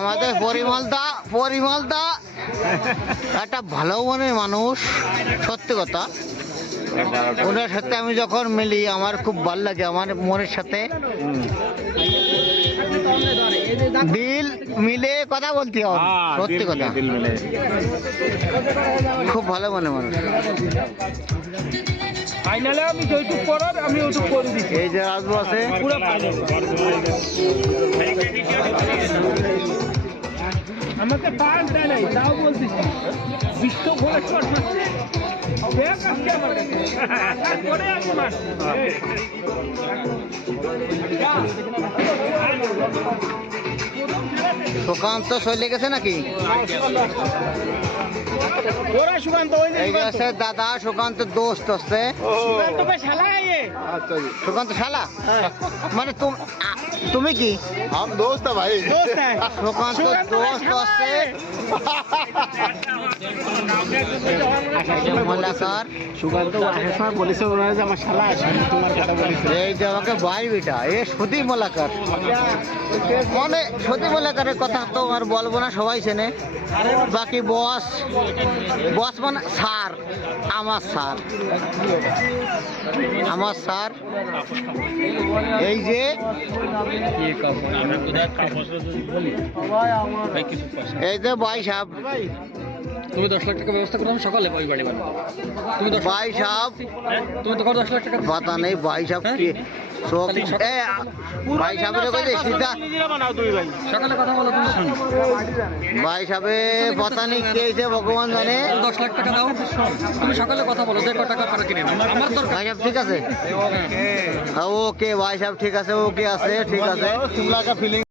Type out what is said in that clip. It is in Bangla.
আমাদের পরিমলদা একটা ভালো মনের মানুষ, সত্যি কথা। ওনার সাথে আমি যখন মিলি আমার খুব ভালো লাগে, আমার মনের সাথে দিল মিলে কথা বলতে হবে, সত্যি কথা। খুব ভালো মনে মানুষ। ফাইনালে আমি যেটুক করার আমি ওটুক করে দিচ্ছি। এই যে রাজু আছে, পুরো ফাইনাল আমাকে পাঁচ দেয় নাই, তাও বলতেছি বিশ্ব ঘোরা শট মারছে। সুকান্ত চলে গেছে নাকি? এই যে আছে দাদা, সুকান্ত দোস্ত আছে। সুকান্ত শালা মানে তুমি কি? দোস্ত ভাই, সুকান্ত দোস্ত আছে। এই যে আমাকে ভাই বেটা, এ সতী মোলাকার, মানে সতী মোলাকারের কথা তো আর বলবো না, সবাই চেনে। বাকি বস মানে স্যার, আমার স্যার। এই যে ভাই সাহেব, তুমি 10 লাখ টাকা ব্যবস্থা করো, আমি সকালে ওই বাড়ি বানাবো। তুমি ভাই সাহেব, তুমি তো 10 লাখ টাকা পাতা নেই ভাই সাহেব। ভাই সাহেবের সিধা সকালে কথা বলো, তুমি শোনো। ভাই সাহেবে পাতা নেই কে হয়েছে ভগবান জানে। 10 লাখ টাকা দাও, তুমি সকালে কথা বলো যে কত টাকা পারে কিনে আমার দরকার। ভাই সাহেব ঠিক আছে, ওকে ভাই সাহেব ঠিক আছে, ওকে আছে, ঠিক আছে। शिमला का फीलिंग